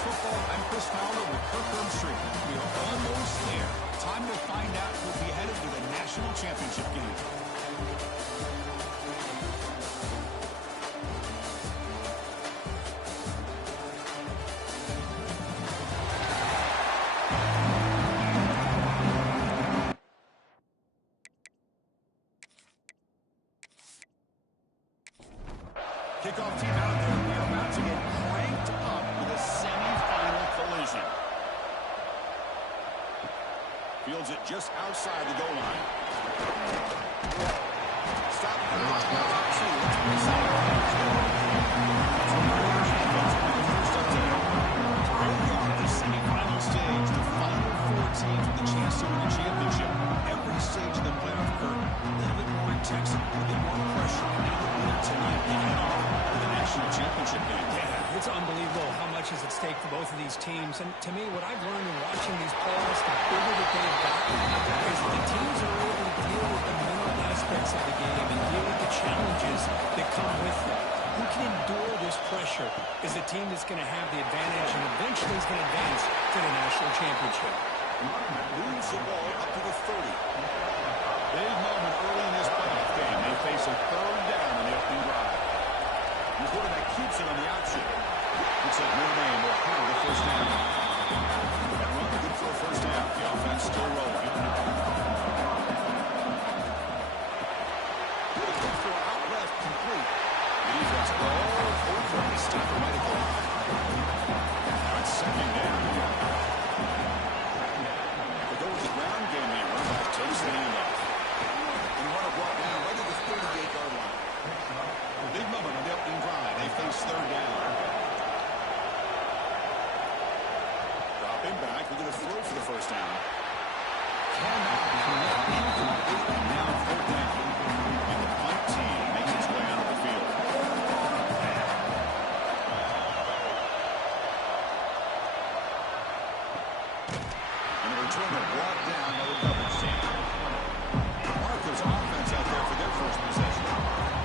Football. I'm Chris Fowler with Kirkland Street. We are almost there. Time to find out who'll be headed to the national championship game. Kickoff team out there. We are about to get cranked up with a semifinal collision. Fields it just outside the goal line. Stop. Here we are at the semifinal stage. The final four teams with a chance to win a championship. Every stage of the playoff curve, a little bit more intense, a little bit more pressure. Now the winner tonight getting off to the national championship game. Yeah, it's unbelievable how much is at stake for both of these teams. And to me, what I've learned in watching these playoffs, the bigger that they've gotten, is that the teams are able to deal with the mental aspects of the game and deal with the challenges that come with them. Who can endure this pressure is the team that's going to have the advantage and eventually is going to advance to the national championship. Moves the ball up to the 30. Big moment early in this playoff game. They face a third down on the opening drive. The quarterback keeps it on the option. Looks like Notre Dame will hold the first down. That run good for a first down. The offense still rolling. Looking for out left complete. The defense all over the stop right at the line. Now it's second down. They go with the ground game here. Running back takes the handoff. And run a block down right at the 38-yard line. A big moment on the opening drive. They face third down. Dropping back. We're going to throw for the first down. Cannot connect incomplete. Now third down. And the punt team making its way onto the field. And the return of brought down by the coverage team. Marco's offense out there for their first possession.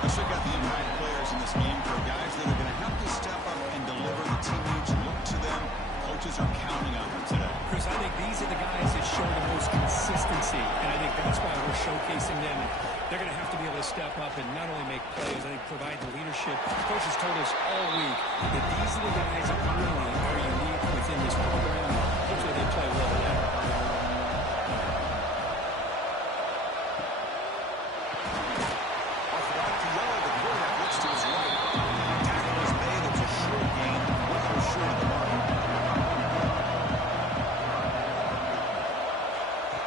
Let's check out the impact players in this game for guys that are going to have to step up and deliver. The teammates look to them. Coaches are counting on them today. Chris, I think these are the guys that show the most consistency, and I think that's why we're showcasing them. They're going to have to be able to step up and not only make plays, I think provide the leadership. Coach has told us all week that these are the guys that really are unique within this program. Hopefully they play well today. Off back to yellow, the quarterback looks to his right. Tackle is made. It's a short gain. Well short of the mark.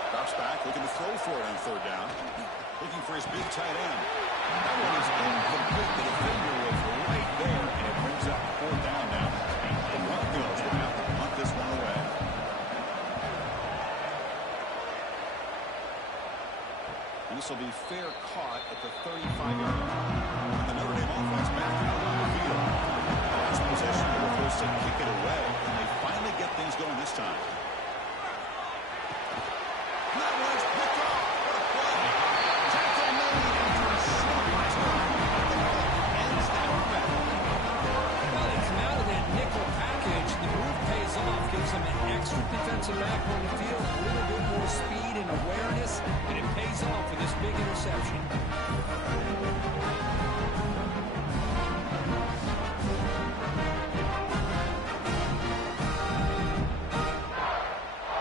Drops back, looking to throw for it on third down. Looking for his big tight end. That one is incomplete. The defender was right there, and it brings up fourth down now. The Broncos will have to punt this one away. And this will be fair caught at the 35-yard line. The Notre Dame offense back out on the field. Last possession, they were forced to kick it away, and they finally get things going this time. And that one's picked off. What a play. Tackle made after a short return. Ends that battle. Well, it's now that nickel package. The move pays off, gives them an extra defensive back on the field, a little bit more speed and awareness, and it pays off with this big interception.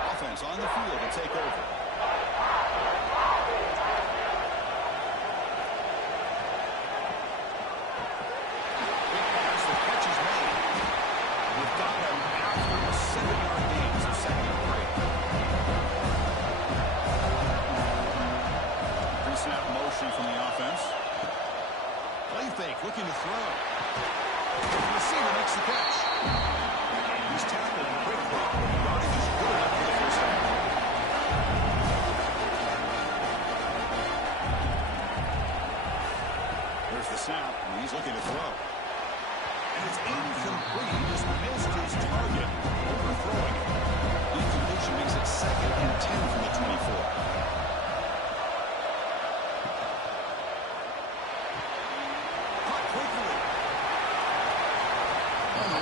Offense on the field to take over. Big pass, the catch is made. We've got him after a 7-yard gain, so second and 3. Pre-snap motion from the offense. Play fake, looking to throw. The receiver makes the catch. He's tackled quickly. Yardage is good enough for the first down. There's the snap, and he's looking to throw. And it's incomplete. He just missed his target, overthrowing it. The incompletion makes it 2nd and 10 from the 24. Caught quickly. On the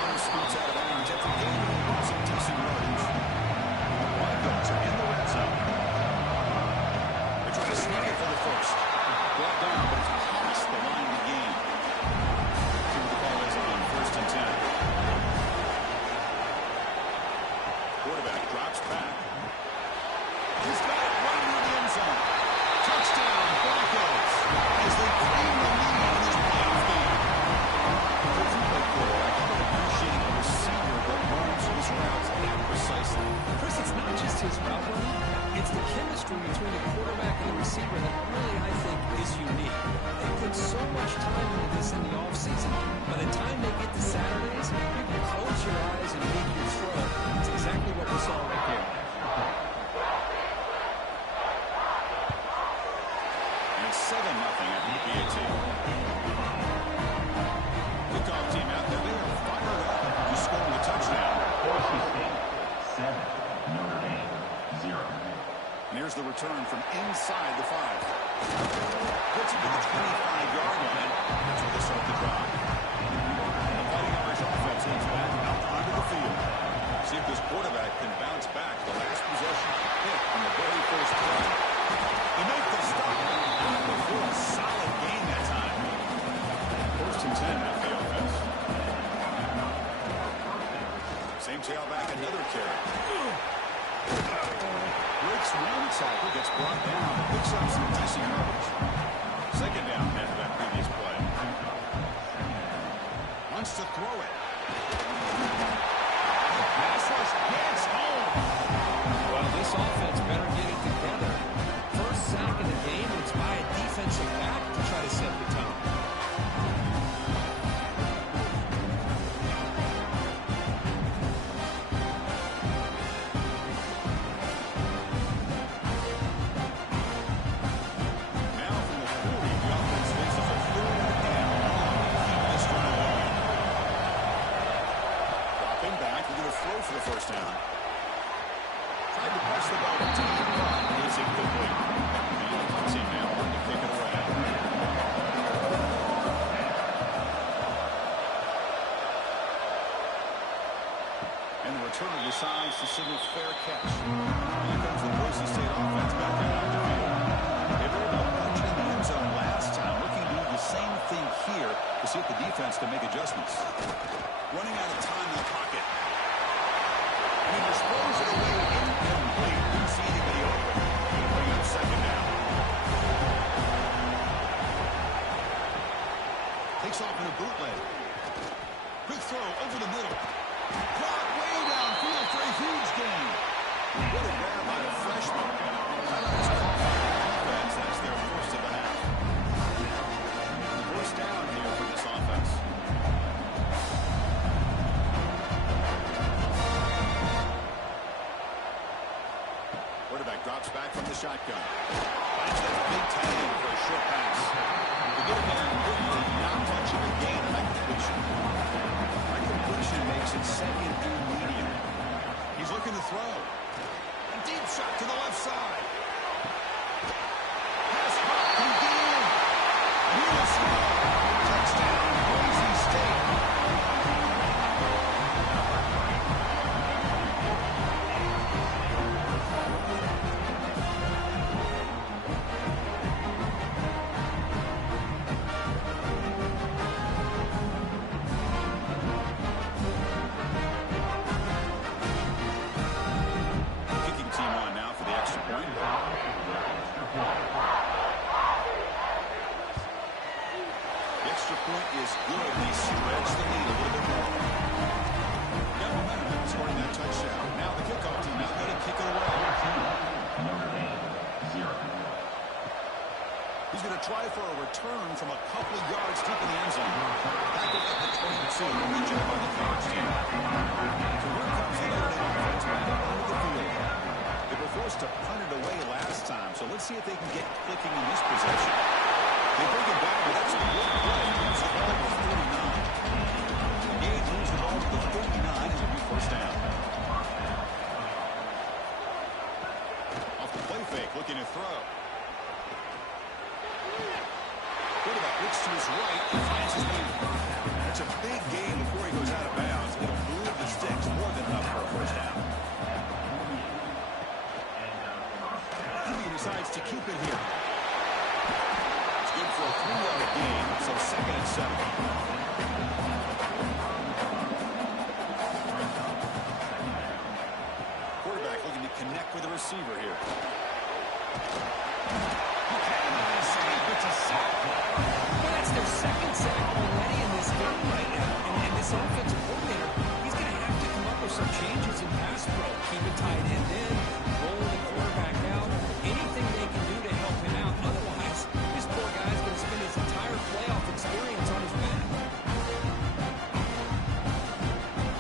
return from inside the 5. Puts it to the 25-yard line. That's where they start the drive. The Fighting Irish offense heads back out onto the field. See if this quarterback can bounce back. The last possession hit on the very first play. They make the stop. Before a solid gain that time. First and 10 at the offense. Same tailback, another carry. Breaks one tackle, gets brought down, picks up some decent yardage. Second down after that previous play. Wants to throw it. Pass rush gets home. Well, this offense better get it together. First sack in the game, and it's by a defensive back to try to set the tone. First down. Tried to press the ball to the is incomplete. The team now want to kick it away. And the returner decides to signal fair catch. Here comes the Boise State offense back out on the field. They were able to punch in the end zone last time, looking to do the same thing here to see if the defense can make adjustments. Running out of time in the pocket. He just throws it away incomplete. Didn't see anybody open. Going to bring up second down. Takes off in a bootleg. Quick throw over the middle. Caught way downfield for a huge gain. What a grab by the freshman. Highlights call by the offense. That's their first of the half. First down here for this offense. Quarterback drops back from the shotgun. Finds that big tight end for a short pass. To get him there quickly, not much of a gain on that completion. That completion makes it second and medium. He's looking to throw. A deep shot to the left side. Pass caught. Can he get in? He will score. Touchdown, Boise State. Is good. They stretch the lead a little bit more. Got momentum scoring that touchdown. Now the kickoff team not going to kick it away. He's going to try for a return from a couple of yards deep in the end zone. Back it up to 22. Good job by the coverage team. So here comes the Notre Dame offense back onto the field. They were forced to punt it away last time, so let's see if they can get clicking in this possession. They bring it back, but that's a good play. Moves the ball to 39. The Gage moves the ball to the 39 and it'll be first down. Off the play fake, looking to throw. Quarterback looks to his right and finds his man. That's a big gain before he goes out of bounds. It'll move the sticks more than enough for a first down. He decides to keep it here. Good for a 3-yard gain, so second and 7. Quarterback looking to connect with the receiver here. Buchanan gets a sack. Well, that's their second sack already in this game right now. And this offensive coordinator, he's going to have to come up with some changes in pass pro. Keep a tight end in, roll the quarterback out, anything they can do to help him out. Otherwise, this poor guy's going to spend his entire playoff experience on his back.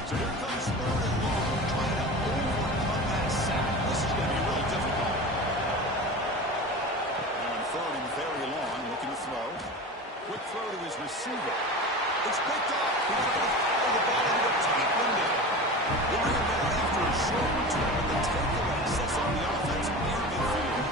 So here comes third and long, trying to overcome that sack. This is going to be really difficult. Now in third and very long, looking to throw. Quick throw to his receiver. It's picked up. He tried to follow the ball into a tight window. They bring him down after a short return, but the takeaway sets up the offense near midfield.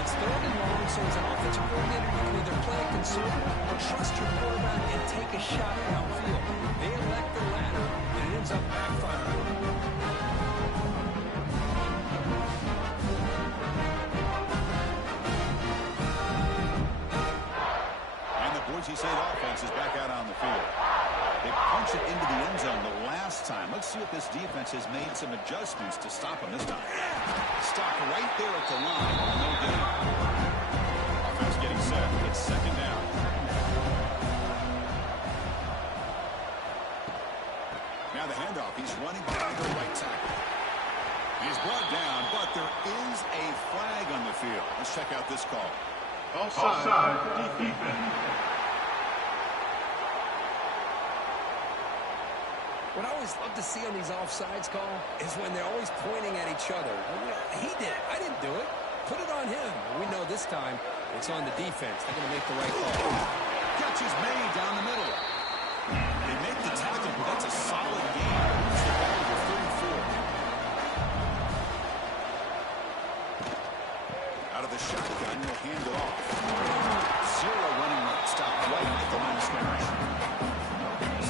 It's 3rd and long, so as an offensive coordinator, you can either play it conservative or trust your quarterback and take a shot downfield. They elect the latter, and it ends up backfiring. Boise State offense is back out on the field. They punch it into the end zone the last time. Let's see if this defense has made some adjustments to stop them this time. Stop right there at the line. No gain. Offense getting set. It's 2nd down. Now the handoff. He's running behind the right tackle. He's brought down, but there is a flag on the field. Let's check out this call. Offside, defense. What I always love to see on these offsides call is when they're always pointing at each other. He did it. I didn't do it. Put it on him. We know this time it's on the defense. They're going to make the right call. Catch is made down the middle. They make the tackle, but that's a solid game. It's the ball over 34. Out of the shotgun, he'll hand it off. 0 running route. Stop right at the line of scrimmage.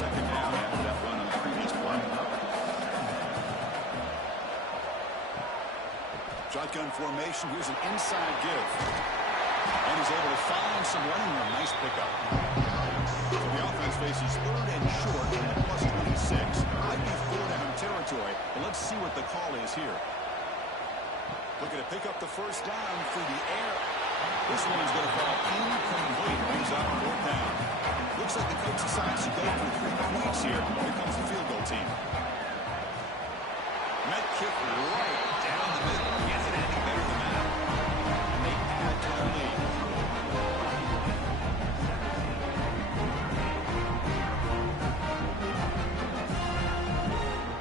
2nd down after that run on the previous play. Shotgun formation. Here's an inside give. And he's able to find some running room. Nice pickup. So the offense faces 3rd and short at plus 26. Might be 4th down territory, but let's see what the call is here. Looking to pick up the 1st down through the air. This one's going to fall incomplete. Brings up 4th down. Looks like the coach decides to go for 3 points here. Here comes the field goal team. Met kick right down the middle. Can't hit anything better than that. And they add to the lead.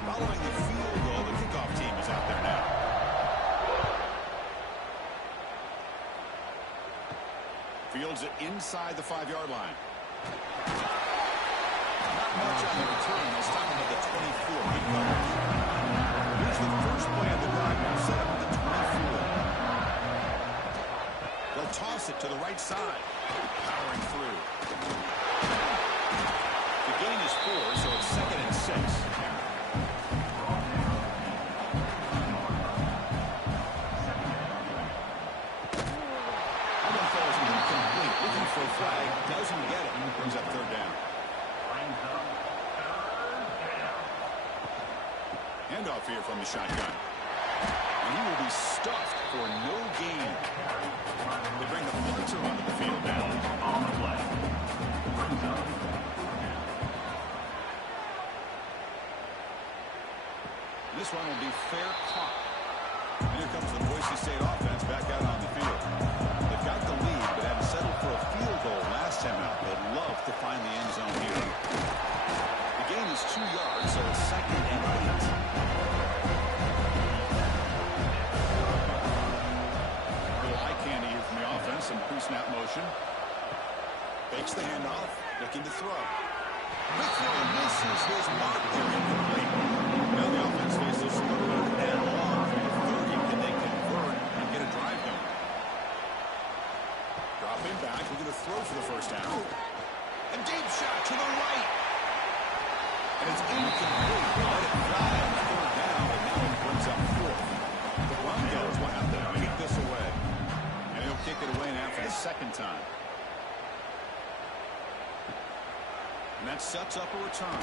Following the field goal, the kickoff team is out there now. Fields it inside the 5-yard line. Not much on the return. They'll stop him at the 24. Good coverage. Here's the first play of the drive. Now set up at the 24. They'll toss it to the right side. Powering through. The gain is 4, so it's 2nd and 6. For a flag, doesn't get it, and brings up 3rd down. Handoff here from the shotgun. And he will be stuffed for no gain. They bring the punter onto the field now. On the play. This one will be fair caught. And here comes the Boise State offense back out on the field. They've got the lead, but had to settle for a field goal last time out. They'd love to find the end zone here. The gain is 2 yards, so it's 2nd and 8. Little eye candy here from the offense. Some pre-snap motion. Fakes the handoff, looking to throw. Big throw misses his mark. They're incomplete. Now the offense faces 3rd and long. 30. Can they convert and get a drive going? Dropping back, we're going to throw for the 1st down. A deep shot to the right. And it's incomplete. Let it fly on 3rd down, and now it brings up 4th. The Broncos will have to kick this away. And he'll kick it away now for the 2nd time. And that sets up a return.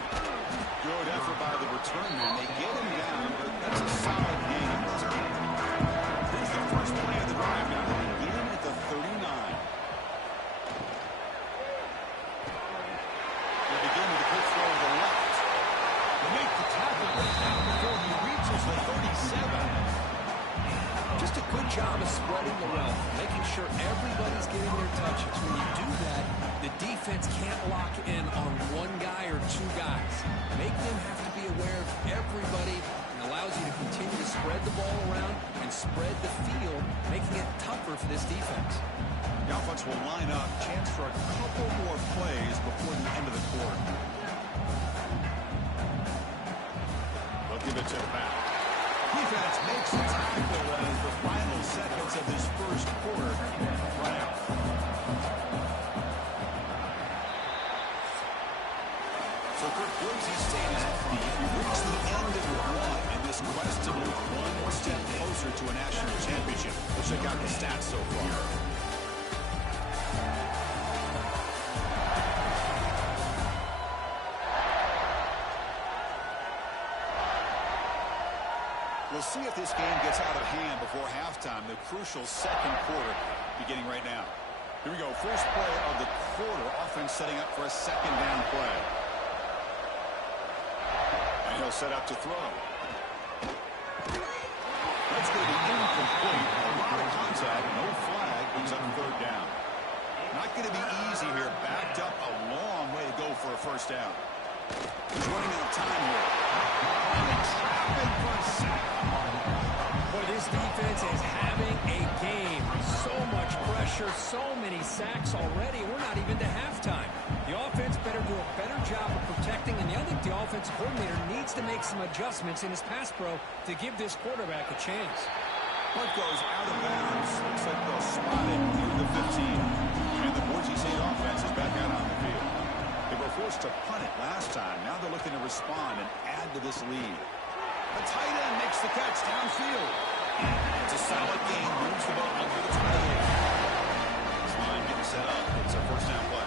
Good effort by the return man. They get him down, but that's a solid gain in return. Here's the first play of the drive. Now they begin at the 39. They begin with a quick throw to the left. They make the tackle down before he reaches the 37. Just a good job of spreading the wealth, making sure everybody's getting their touches. When you do that, the defense can't lock in on 1 guy or 2 guys. Make them have to be aware of everybody, and allows you to continue to spread the ball around and spread the field, making it tougher for this defense. The offense will line up. Chance for a couple more plays before the end of the quarter. They'll give it to the back. Defense makes the tackle as the final seconds of this first quarter run out. So for Boise State is you've reached the end of your run in this quest to move one more step closer to a national championship. Let's check out the stats so far. We'll see if this game gets out of hand before halftime. The crucial second quarter beginning right now. Here we go. First play of the quarter. Offense setting up for a second down play. And he'll set up to throw. That's going to be incomplete. A lot of contact. No flag. Brings up third down. Not going to be easy here. Backed up a long way to go for a first down. He's running out of time here. And they trap him for a sack. Boy, this defense is having a game. So much pressure, so many sacks already. We're not even to halftime. The offense better do a better job of protecting, and I think the offensive coordinator needs to make some adjustments in his pass pro to give this quarterback a chance. Punt goes out of bounds. Looks like they'll spot it near the 15. And the Boise State offense is back out on the field. They were forced to punt it last time. Now they're looking to respond and add to this lead. A tight end makes the catch downfield. It's a solid game. Moves the ball under the 28. This line getting set up. It's a first down play.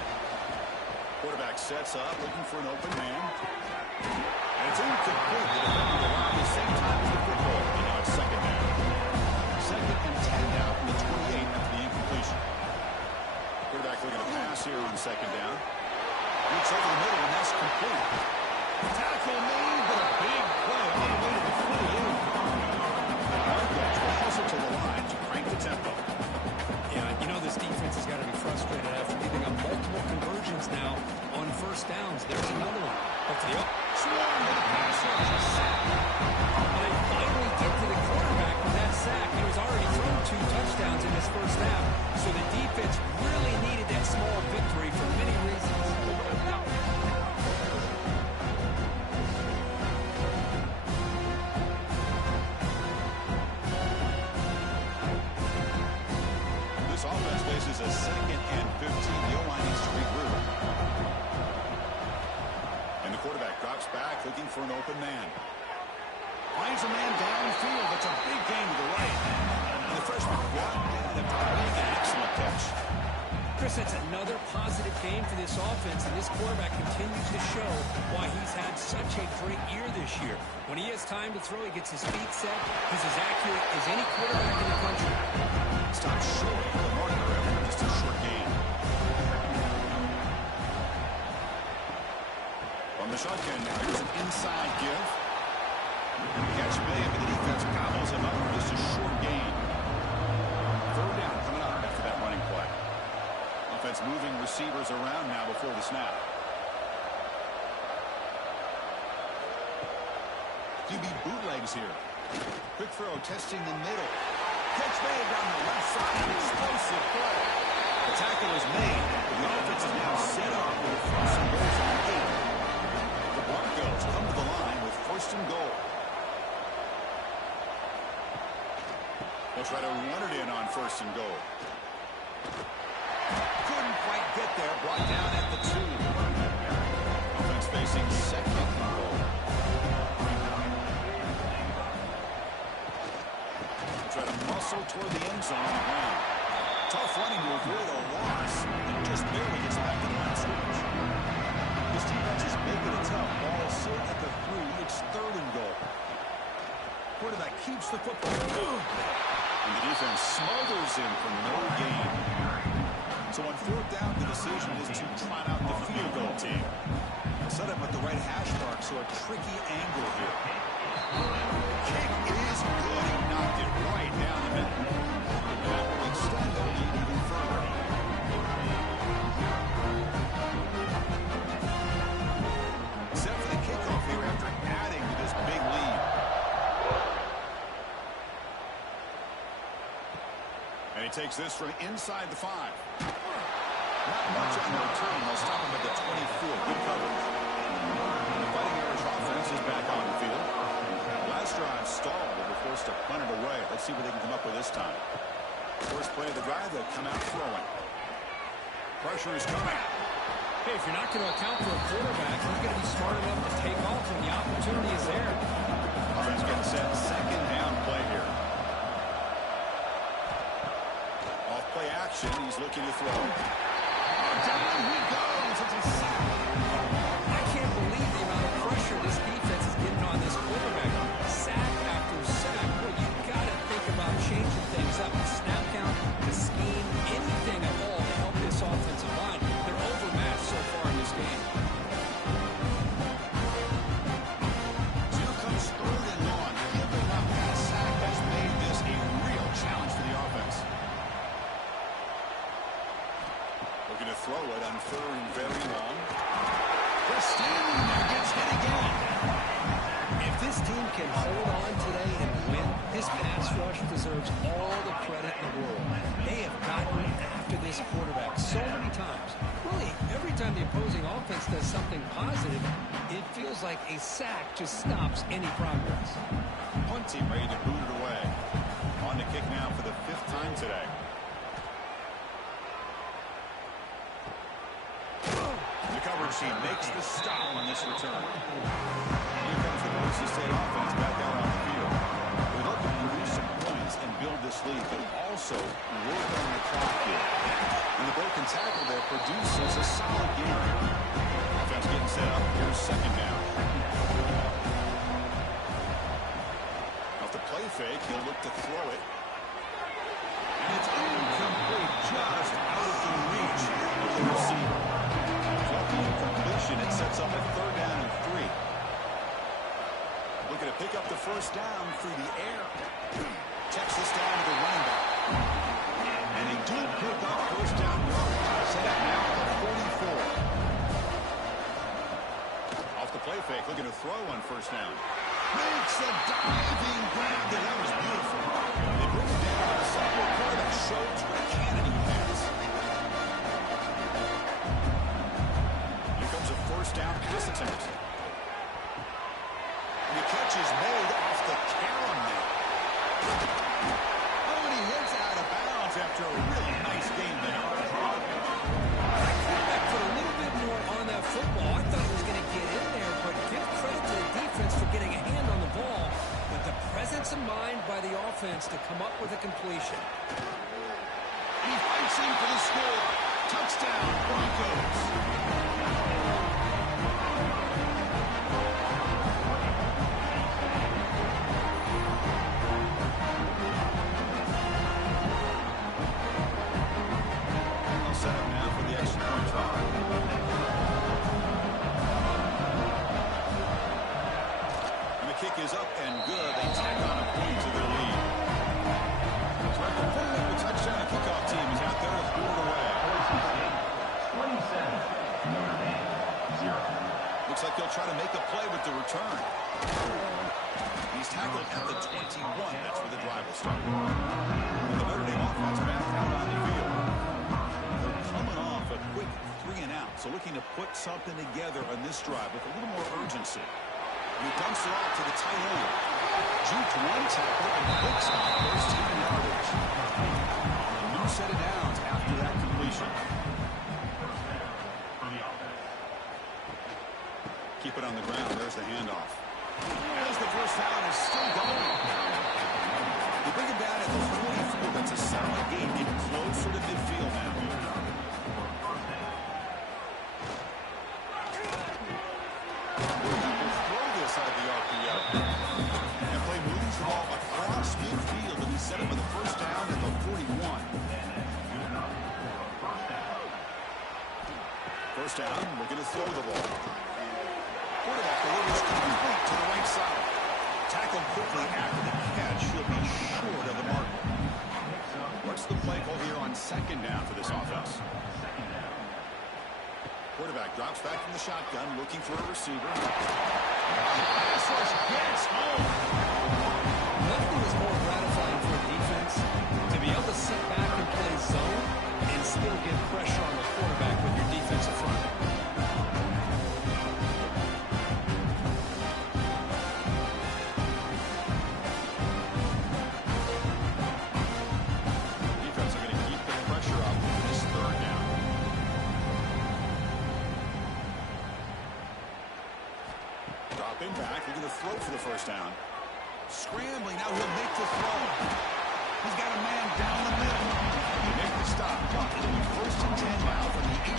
Quarterback sets up, looking for an open man. And it's incomplete. The defender around the same time as the football. And now it's second down. Second and 10 now from the 28 after the incompletion. Quarterback looking to pass here on second down. Reach over the middle, and that's complete. Tackle made, but a big play all the way to the 48. Marquez will hustle to the line to crank the tempo. Yeah, you know this defense has got to be frustrated after giving up multiple conversions now on first downs. There's another one. Up to the Swarm with a pass rush, a sack. Well, they finally get to the quarterback with that sack. He was already thrown 2 touchdowns in his first half. So the defense really needed that small victory for many reasons. This offense faces a second and 15. The O-line needs to regroup. And the quarterback drops back, looking for an open man. Finds a man downfield. That's a big gain to the right. And the freshman brought down and make an excellent catch. Chris, that's another positive game for this offense, and this quarterback continues to show why he's had such a great year this year. When he has time to throw, he gets his feet set. He's as accurate as any quarterback in the country. Stops short of the marker after just a short gain. On the shotgun now, here's an inside give. Catch made, but the defense gobbles him up for just a short gain. Third down coming up after that running play. Offense moving receivers around now before the snap. QB bootlegs here. Quick throw, testing the middle. Catch made down the left side. An explosive play. The tackle is made. The offense is now set up with first and goals on the 8. The Broncos come to the line with first and goal. They'll try to run it in on first and goal. Couldn't quite get there. Brought down at the 2. Offense facing second and goal. Try to muscle toward the end zone on the ground. Tough running to avoid a loss. And just barely gets back to the line scrimmage. This defense is making it tough. Ball set at the 3. It's third and goal. Quarterback keeps the football. And the defense smothers him for no gain. So on fourth down, the decision is to trot out the field goal team. Set up with the right hash mark, so a tricky angle here. Kick is good. He knocked it right down the middle. That will extend the lead even further. Set for the kickoff here after adding to this big lead. And he takes this from inside the 5. Not much on the return. They'll stop him at the 24. Good coverage. The Fighting Irish offense is back on the field. Let's see what they can come up with this time. First play of the drive, they'll come out throwing. Pressure is coming. Hey, if you're not going to account for a quarterback, you're going to be smart enough to take off when the opportunity is there. Offense getting set. Second down play here. Off play action. He's looking to throw. Down he goes. It's a sack. I can't believe the amount of pressure this defense is getting on this quarterback. Sack after sack. Well, you got to think about changing things up. The snap count, the scheme, anything at all to help this offensive line. They're overmatched so far in this game. Here comes third and long. Giving up that sack has made this a real challenge for the offense. Looking to throw it on third and very long. They're standing there, gets hit again. If this team can hold on today and win, this pass rush deserves all the credit in the world. They have gotten after this quarterback so many times. Really, every time the opposing offense does something positive, it feels like a sack just stops any progress. Punt team ready to boot it away. On to kick now for the 5th time today. The coverage team makes the stop on this return. Here comes the Boise State offense back out on the field. We look to produce some points and build this lead, but also work on the clock here. And the broken tackle there produces a solid game. Offense getting set up. Here's second down. Off the play fake, he'll look to throw it. And it's incomplete, just out of the reach of the receiver. Completion, it sets up a 3rd down and 3. Looking to pick up the first down through the air. Checks this down to the running back. And he did pick up first down yardage. Set up now at the 44. Off the play fake, looking to throw on first down. Makes a diving grab there. That was beautiful. They bring him down on the sidewalk. Quarterback shows what a cannon he has. First down pass attempt. And the catch is made off the carom there. Oh, and he hits out of bounds after a really nice game there. That quarterback put a little bit more on that football. I thought he was going to get in there, but give credit to the defense for getting a hand on the ball. But the presence of mind by the offense to come up with a completion. He fights in for the score. Touchdown, Broncos. Is up and good. They tack on a point to their lead. So after putting up a touchdown, the kickoff team is out there to boot it away. 27, looks like they'll try to make a play with the return. He's tackled at the 21. That's where the drive will start. And the Notre Dame offense back out on the field. They're coming off a quick 3 and out. So looking to put something together on this drive with a little more urgency. He dumps it off to the tight end. Juked one tackle and picks up first down yardage. A new set of downs after that completion. Keep it on the ground. There's the handoff. As the first down is still going. They bring him down at the 44. That's a solid gain. Getting closer to midfield now. Out of the RPO. And play moves the ball across midfield, and he set up with a first down at the 41. First down, we're going to throw the ball. Quarterback delivers complete to the right side. Tackled quickly after the catch. He'll be short of the mark. What's the play call here on second down for this offense? Quarterback drops back from the shotgun, looking for a receiver. Pass rush gets home. Nothing is more gratifying for a defense to be able to sit back and play zone and still get pressure on the quarterback with your defensive front. throw for the first down. Scrambling, now he'll make the throw. He's got a man down the middle. He make the stop. It'll be 1st and 10 now from the 18.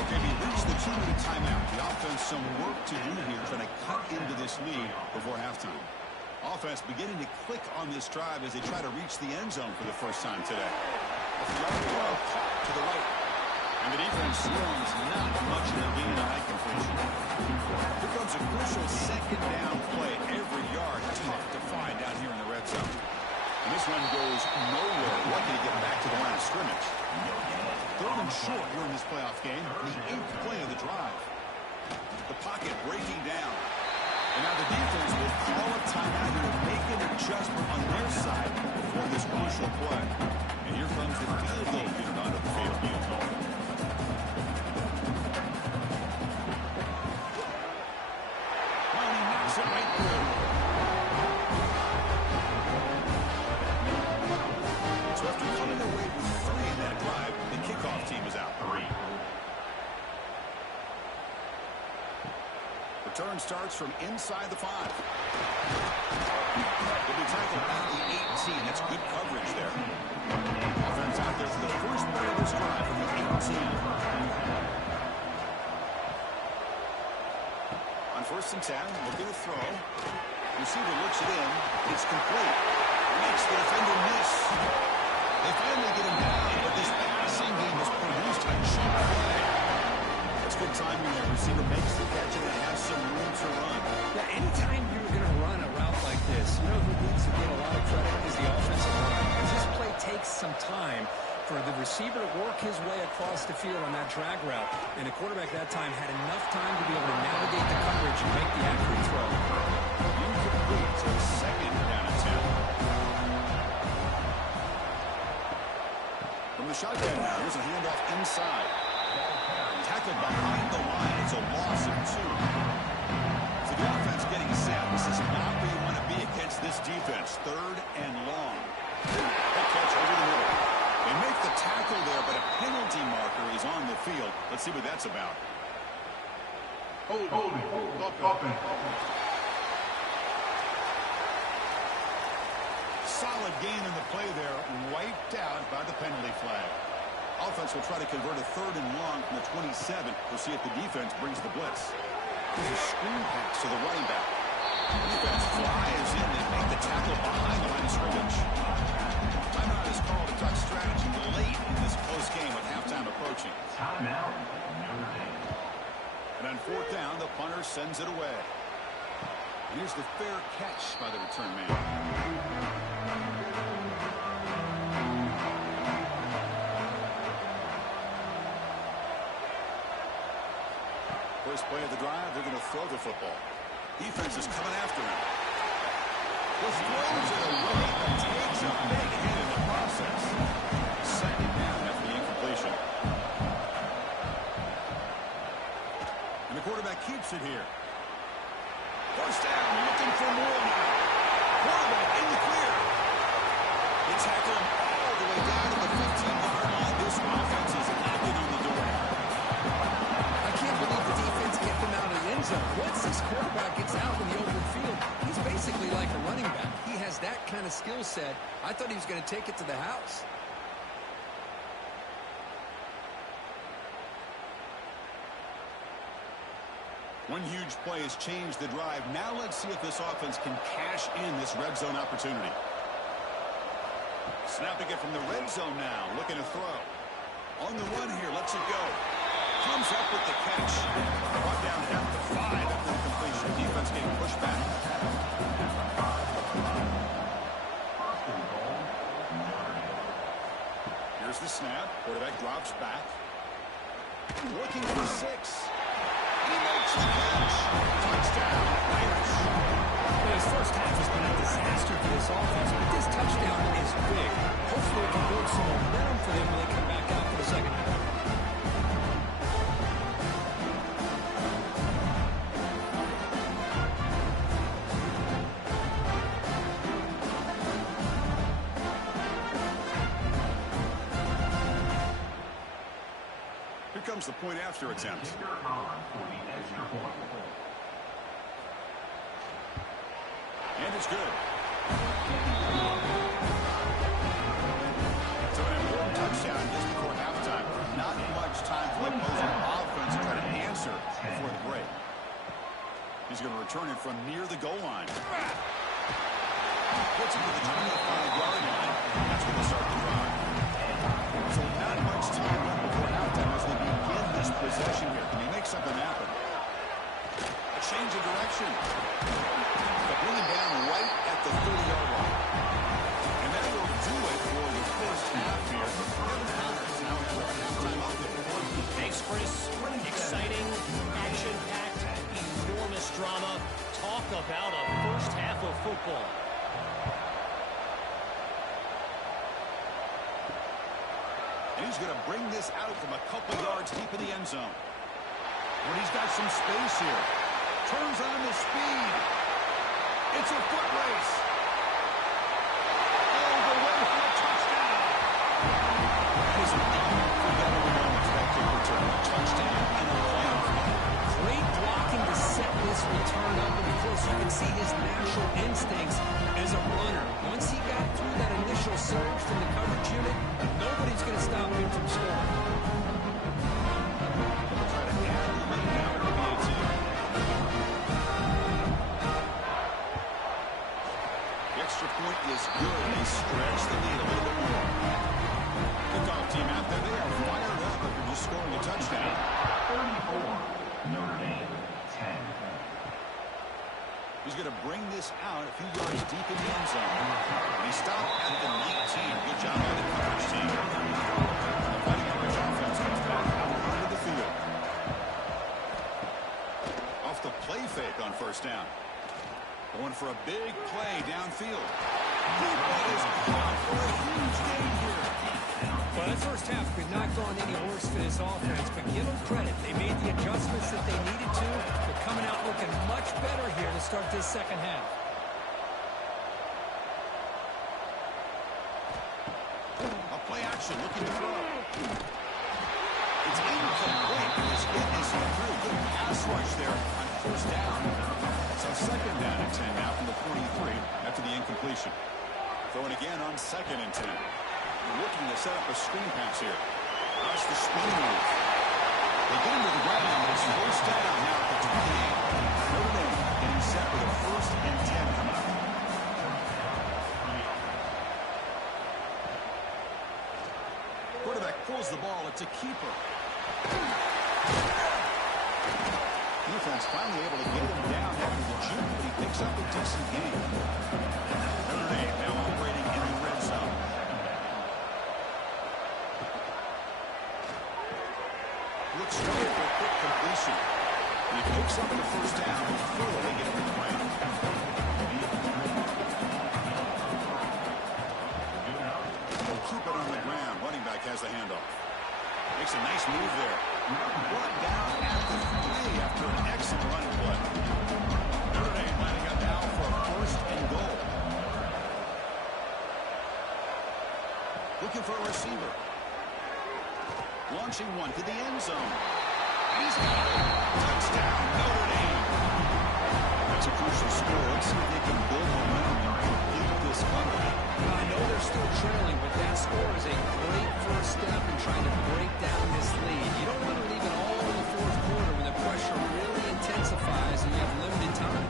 Okay, we reached the 2-minute timeout. The offense some work to do here, trying to cut into this lead before halftime. Offense beginning to click on this drive as they try to reach the end zone for the first time today. A throw to the right. And the defense swarms not much of a gain on that completion. Here comes a crucial second down play. Every yard tough to find down here in the red zone. And this one goes nowhere. Lucky to get back to the line of scrimmage. 3rd and short here in this playoff game. The 8th play of the drive. The pocket breaking down. And now the defense will call a timeout here to make an adjustment on their side before this crucial play. And here comes the field goal unit onto the field. Well, he knocks it right through. So after coming away with 3 in that drive, the kickoff team is out. 3. Return starts from inside the 5. He'll be tackled at the 18. That's good coverage there. Offense out there for the first play of this drive from the 18. On 1st and 10, looking to throw. Receiver looks it in. It's complete. Makes the defender miss. They finally get him down, but this passing game has produced a cheap play. That's good timing there. Receiver makes the catch and it has some room to run. Yeah, anytime you're going to run a route like this, you know who needs to get a lot of credit is the offensive line. Because this play takes some time for the receiver to work his way across the field on that drag route. And the quarterback that time had enough time to be able to navigate the coverage and make the accurate throw. Incomplete, so 2nd down and 10. From the shotgun now, here's a handoff inside. Tackled behind the line. It's a loss of 2. So the offense getting set. This is not where you want to be against this defense. 3rd and long. That catch over the middle. They make the tackle there, but a penalty marker is on the field. Let's see what that's about. Holding. Solid gain in the play there. Wiped out by the penalty flag. Offense will try to convert a 3rd and long from the 27. We'll see if the defense brings the blitz. There's a screen pass to the running back. Defense flies in and make the tackle behind the line of scrimmage. Timeout is called to talk strategy late in this close game with halftime approaching. Timeout. And on 4th down, the punter sends it away. Here's the fair catch by the return man. First play of the drive, they're going to throw the football. Defense is coming after him. He throws it away, but takes a big hit in the process. 2nd down after the incompletion. And the quarterback keeps it here. 1st down, looking for more now. Quarterback in the clear. They tackle him all the way down to the 15-yard line. This offense is knocking on the door. I can't believe the defense kept him out of the end zone. Once this quarterback gets out in the open field, he's basically like a running back. He has that kind of skill set. I thought he was going to take it to the house. One huge play has changed the drive. Now let's see if this offense can cash in this red zone opportunity. Snapping it from the red zone now. Looking to throw. On the run here. Lets it go. Comes up with the catch. Brought down at the 5 after the completion. Defense getting pushed back. Here's the snap. Quarterback drops back. Looking for 6. He makes the catch. Touchdown, Irish. Well, his first half has been a disaster for this offense, but this touchdown is big. Hopefully it can build some momentum for them when they come back out for the second half. Here comes the point after attempt. It's good. So an important touchdown just before halftime. Not much time for the opposing offense to try to answer before the break. He's going to return it from near the goal line. Gets it to the 25-yard line. That's where they start the drive. So not much time left before halftime as they begin this possession here. Can he make something happen? A change of direction. But bring him down right at the 30-yard line. And that will do it for the first half here. Now we're at halftime update. Thanks, Chris. Exciting, action-packed, enormous drama. Talk about a first half of football. And he's going to bring this out from a couple yards deep in the end zone. But he's got some space here. Turns on the speed. It's a foot race. All the way for a touchdown. That is an unforgettable moment for that kick return. A touchdown in a playoff game. Great blocking to set this return up, and of course you can see his natural instincts as a runner. Once he got through that initial surge from the coverage unit, nobody's going to stop him from scoring. They'll try to add the lane now to the PAT. The extra point is good. They stretch the lead a little bit more. Kickoff team out there. They are fired up after just scoring a touchdown. 34, Notre Dame, 10. He's going to bring this out a few yards deep in the end zone. And he stopped at the 19. Good job by the coverage team. The Fighting Irish offense comes back out onto the field. Off the play fake on first down. Going for a big play downfield. Deep ball is caught for a huge gain here. Well, that first half could not go on any horse for this offense, but give them credit. They made the adjustments that they needed to. They're coming out looking much better here to start this second half. A play action, looking to throw. It's incomplete. This hit is through. Good pass rush there on first down. So second down and 10 now from the 43 after the incompletion. Throwing again on second and 10. Looking to set up a screen pass here. That's the spin move. They get him to the ground. It's first down now at the 28. Notre Dame getting set with a first and 10 coming up. Quarterback pulls the ball. It's a keeper. Defense finally able to get him down after the juke, but he picks up a decent gain. Notre Dame now operating in the red zone. Looks straight for a quick completion. He picks up the first down before they get him to play. They'll keep it on the ground. Running back has the handoff. Makes a nice move there. Brought down at the 3 after an excellent running play. Notre Dame lining up now for a first and goal. Looking for a receiver. Launching one to the end zone. He's got it. Touchdown, Notre Dame. That's a crucial score. Let's see if they can build momentum and complete this comeback. Well, I know they're still trailing, but that score is a great first step in trying to break down this lead. You don't want to leave it all in the fourth quarter when the pressure really intensifies and you have limited time.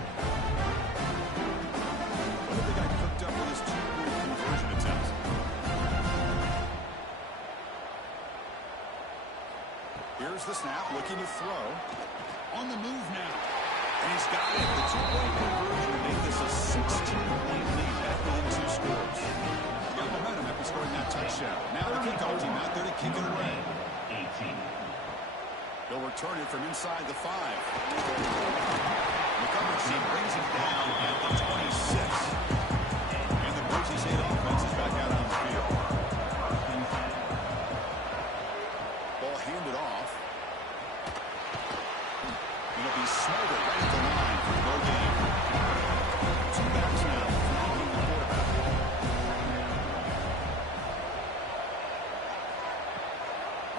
What have they got cooked up with this two-point conversion attempt? Here's the snap, looking to throw. On the move now. And he's got it. The two-point conversion to make this a 16-point lead back within 2 scores. Got momentum after scoring that touchdown. Now the kickoff team out there to kick it away. 18. They'll return it from inside the 5. The coverage team brings it down at the 26. And the Boise State offense is back out on the field. Ball handed off. It'll be smothered right at the line for no gain. 2 backs now, flanking the quarterback.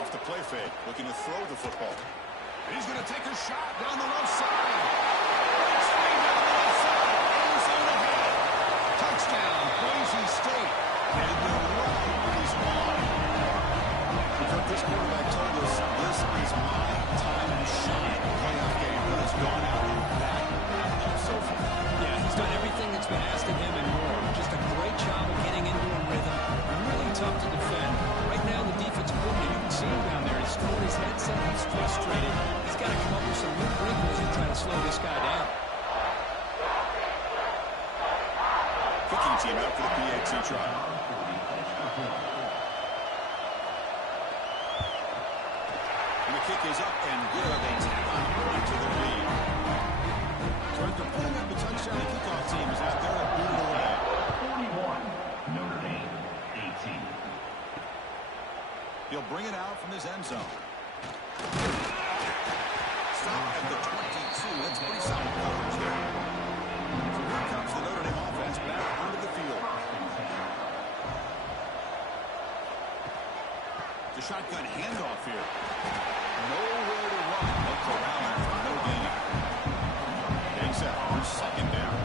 Off the play fake, looking to throw the football. And he's going to take a shot down the left side. Straight down the left side. End zone ahead. Kicking team out for the PAT trial. And the kick is up and good. They tap on to the lead. So after putting up a touchdown, the kickoff team is out there to boot it away. 41, Notre Dame, 18. He'll bring it out from his end zone. Stop at the 22. That's pretty solid coverage there. So here comes the Notre Dame offense back onto the field. The shotgun handoff here. Nowhere to run. They'll corral him for no gain. Getting set for second down.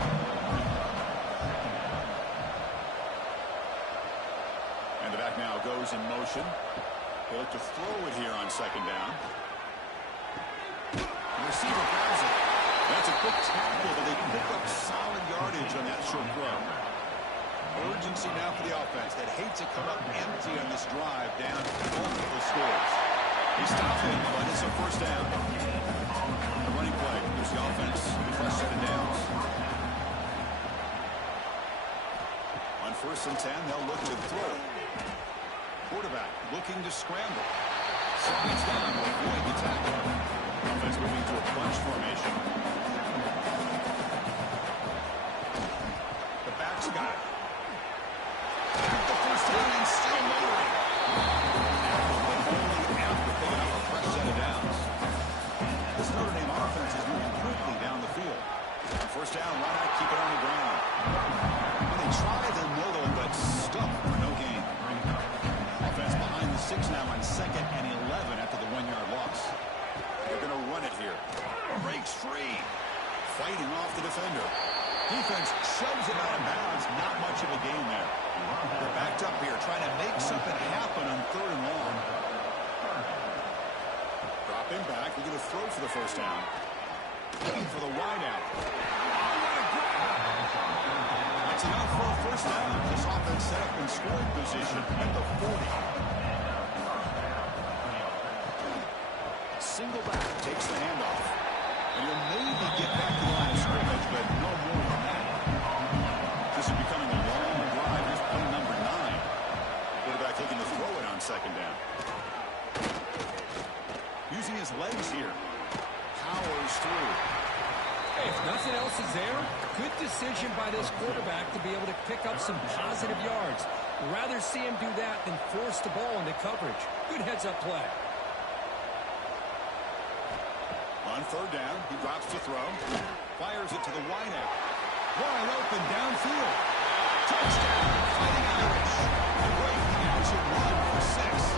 And the back now goes in motion. They look to throw it here on second down. The receiver grabs it. That's a quick tackle, but they pick up solid yardage on that short throw. Urgency now for the offense that hates to come up empty on this drive down multiple scores. He stops it, but it's a first down. The running play gives the offense a fresh set of downs. On 1st and 10, they'll look to throw it. Quarterback looking to scramble. Slides down to avoid the tackle. Offense moving to a bunch formation. The back's got it. The first down and still motoring. Only after picking up a fresh set of downs. This Notre Dame offense is moving quickly down the field. First down, why not keep it on the ground? And they try the middle, but stuck for no gain. Offense behind the 6 now on 2nd and 11 after the 1-yard loss. They're going to run it here. Breaks free. Fighting off the defender. Defense shoves it out of bounds. Not much of a gain there. They're backed up here trying to make something happen on 3rd and long. Dropping back. We're going to throw for the first down. Looking for the wide out. That's enough for a first down. This offense set up in scoring position at the 40. Single back takes the handoff. And he'll maybe get back to the line of scrimmage, but no more than that. This is becoming a long drive. Here's play number 9. Quarterback looking to throw it on second down. Using his legs here. Powers through. If nothing else is there, good decision by this quarterback to be able to pick up some positive yards. Rather see him do that than force the ball into coverage. Good heads-up play. On 3rd down, he drops to throw. Fires it to the wide out. Wide open downfield. Touchdown, Fighting Irish. And right now, it's a run for 6.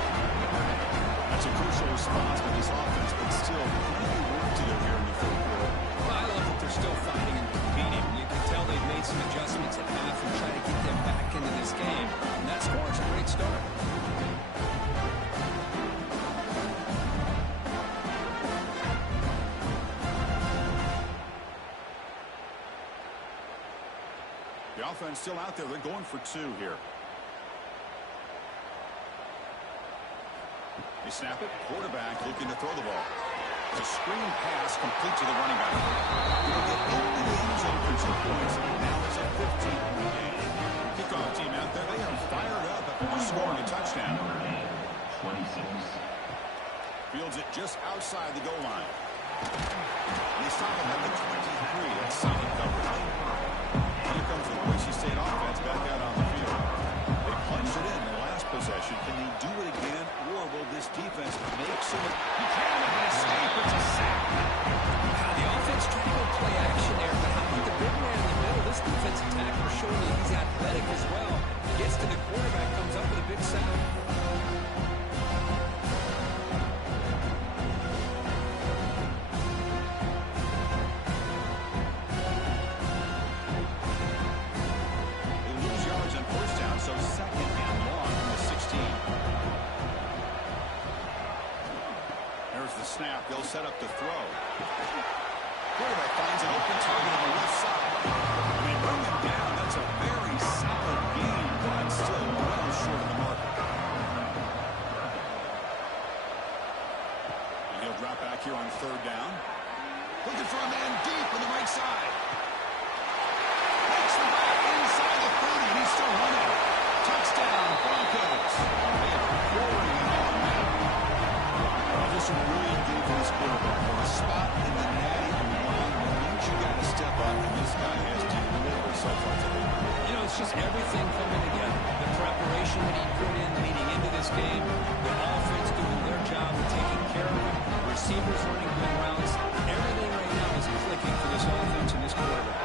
That's a crucial response by this offense, but still plenty of work to do here in the 4th quarter. I love that they're still fighting and competing. You can tell they've made some adjustments at half and try to get them back into this game. And that score is a great start. The offense still out there. They're going for 2 here. They snap it. Quarterback looking to throw the ball. It's a screen pass complete to the running back. They'll get into the end zone for 2 points. Now it's a 15-point game. Kickoff team out there. They are fired up after scoring a touchdown. 26. Fields it just outside the goal line. They stop him at the 23. That's solid coverage. Here comes the Boise State offense back out on the field. They punched it in the last possession. Can they do it again, or will this defense make some? He can't make an escape. It's a sack. The offense trying to go play action there, but how about the big man in the middle? This defensive tackle showing that he's athletic as well. Gets to the quarterback, comes up with a big sack. Snap, they'll set up the throw. Quarterback finds an open target on the left side. And they bring him down. That's a very solid game, but still well short of the mark. And he'll drop back here on 3rd down. Looking for a man deep on the right side. Takes the back inside the just everything coming together. The preparation that he put in leading into this game, the offense doing their job of taking care of him, receivers running good routes. Everything right now is clicking for this offense and this quarterback.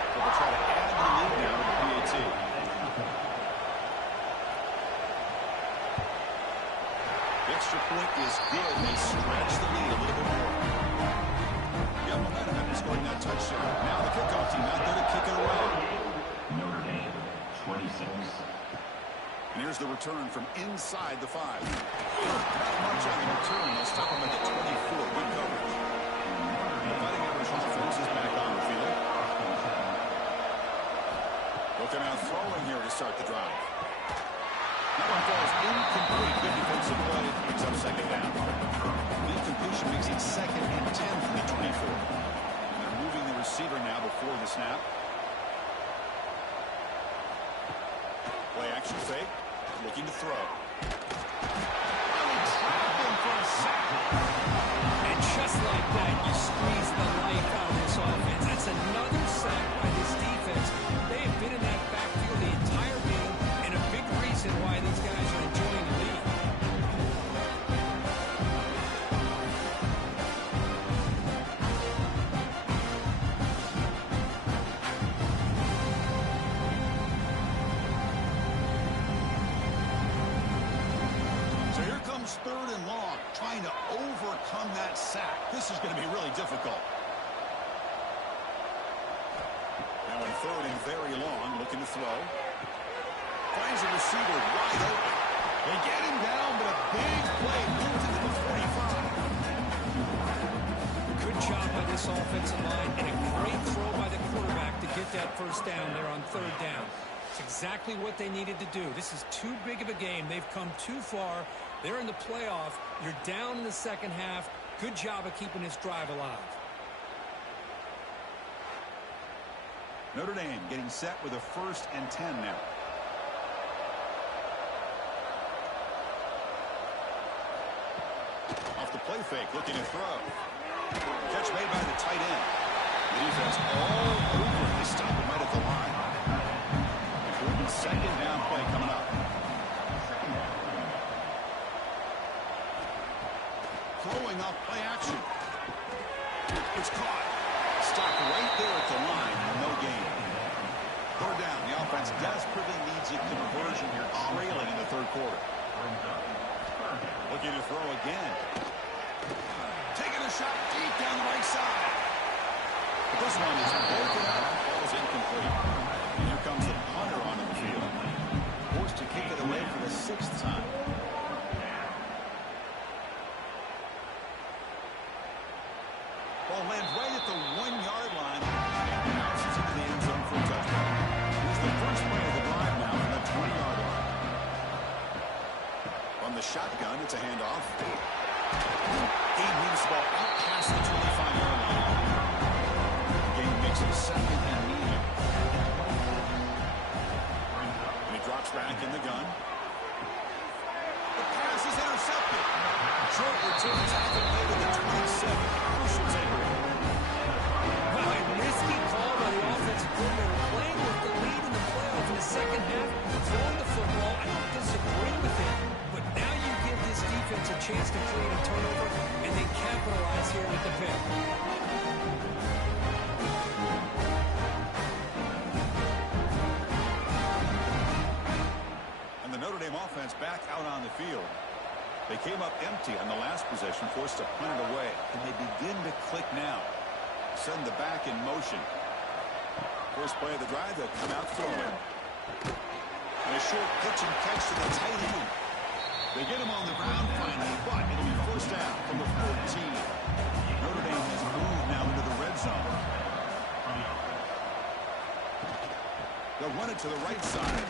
So they'll try to add the lead now to the PAT. The extra point is good, and they stretch the lead a little bit more. Got momentum after scoring that touchdown. Now the kickoff team out there to kick it away. Notre Dame, 26. And here's the return from inside the 5. Not much on the return. They'll stop him at the 24. Good coverage. The Fighting Irish offense is back on the field. Looking out throwing here to start the drive. That one falls incomplete. Good defensive play. Picks up second down. The incompletion makes it 2nd and 10 from the 24. And they're moving the receiver now before the snap. Play action fake. Looking to throw. Really trapped him for a sack. And just like that, you squeeze the life out of this offense. That's another sack by this defense. They have been in that backfield the entire game, and a big reason why these guys are enjoying the lead. So here comes 3rd and long, trying to overcome that sack. This is going to be really difficult. Now in 3rd and very long, looking to throw. Finds a receiver wide open. They get him down, but a big play moves into the 45. Good job by this offensive line, and a great throw by the quarterback to get that first down there on 3rd down. It's exactly what they needed to do. This is too big of a game. They've come too far. They're in the playoff. You're down in the second half. Good job of keeping this drive alive. Notre Dame getting set with a 1st and 10 now. Off the play fake, looking to throw. Catch made by the tight end. The defense all over. They stop him right at the line. Important 2nd down play coming up. Throwing off play action. It's caught. Stopped right there at the line. No gain. 3rd down. The offense desperately needs a conversion here, trailing in the 3rd quarter. Looking to throw again. Taking a shot deep down the right side. But this one is broken up. Ball's incomplete. And here comes the punter onto the field. Forced to kick it away for the 6th time. Ball lands right at the 1-yard line. And bounces into the end zone for a touchdown. Here's the first play of the drive now from the 20-yard line. From the shotgun, it's a handoff. He moves the ball out past the 25-yard line. The game makes it 2nd and medium. And he drops back in the gun. The pass is intercepted. Short return tackle made to the 27. Crucial takeaway. Well, a risky call by the offensive coordinator, playing with the lead in the playoff in the second half, throwing the football. I don't disagree with it, but now you give this defense a chance to create a turnover and then capitalize here with the pick. And the Notre Dame offense back out on the field. They came up empty on the last possession, forced to punt it away. And they begin to click now. Send the back in motion. First play of the drive, they'll come out throwing. And a short pitch and catch to the tight end. They get him on the ground finally, but it'll be first down from the 14. Notre Dame has moved now into the red zone. They'll run it to the right side.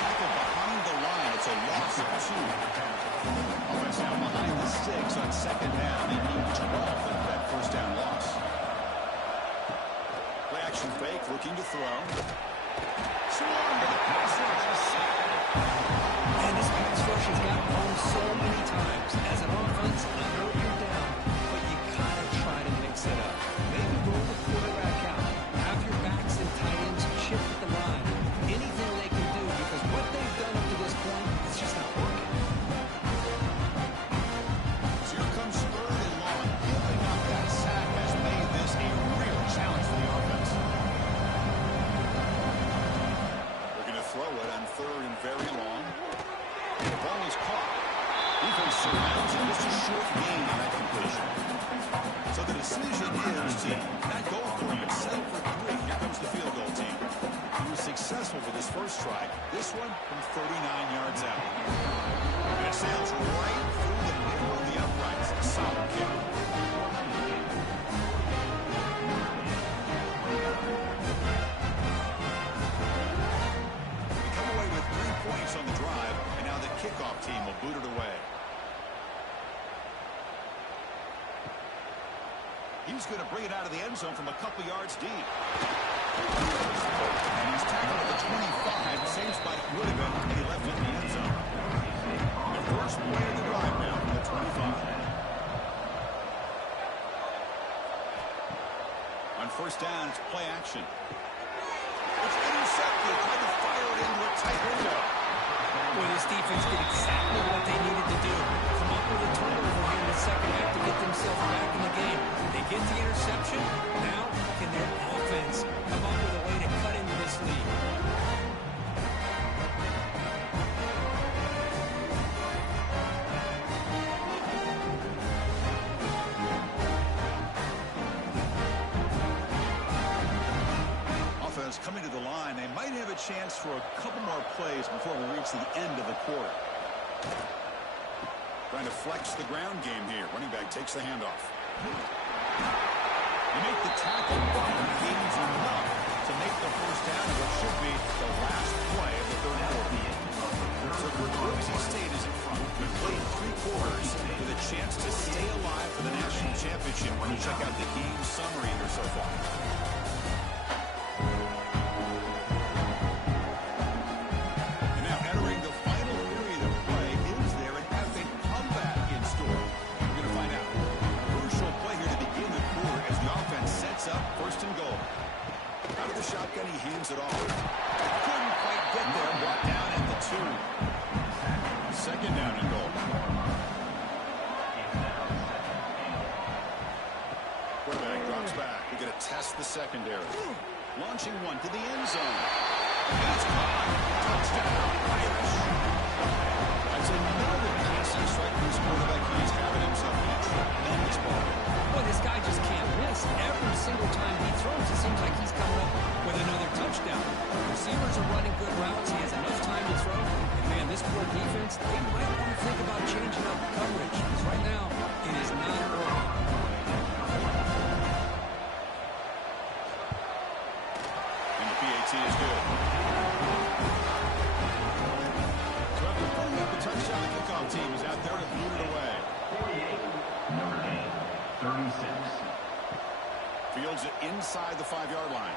Tackle behind the line. It's a loss of 2. Offense now behind the 6 on 2nd down. They need 12 at that first down loss. Play action fake, looking to throw. Swarm to the pass rush, a sack. And this pass rush has gotten home so many times. As an offense, I know you're down, but you gotta try to mix it up. Maybe roll the quarterback out. Have your short gain on that completion. So the decision is to not go for it, but settle for 3. Here comes the field goal team. He was successful with his first try. This one from 39 yards out. And it sails right through the middle of the uprights. A solid kick. We come away with 3 points on the drive, and now the kickoff team will boot it away. He's going to bring it out of the end zone from a couple yards deep. And he's tackled at the 25, same spot it would have been if he left it in the end zone. The first play of the drive now from the 25. On first down, it's play action. It's intercepted. Trying to fire it into a tight window. Boy, this defense did exactly what they needed to do. Come up with a turnover here in the second half to get themselves back in the game. They get the interception. Now, can their offense come up with a way to cut into this lead? Offense coming to the line. They might have a chance for a couple more plays before we reach the end of the quarter. Trying to flex the ground game here. Running back takes the handoff. You make the tackle, but he gains enough to make the first down of what should be the last play of the third quarter. So Boise State is in front. We've played 3 quarters with a chance to stay alive for the national championship. When you check out the game summary here so far. And now entering the final period of play, is there an epic comeback in store? We're going to find out. Crucial play here to begin the quarter as the offense sets up first and goal. Out of the shotgun, he hands it off. Couldn't quite get there. Brought down at the 2. Second down and goal. Quarterback drops back. We're going to test the secondary. Launching one to the end zone. That's caught. Touchdown, Irish. That's another passing strike for this quarterback. He's having himself a tremendous ball. Boy, this guy just can't miss. Every single time he throws, it seems like he's coming up with another touchdown. Receivers are running good routes. He has enough time to throw. And, man, this poor defense, they might want to think about changing up coverage. Because right now, it is not working. And the PAT is good. So after putting up the touchdown, the kickoff team is out there to boot it away. 48, Notre Dame, 36. Fields it inside the 5-yard line.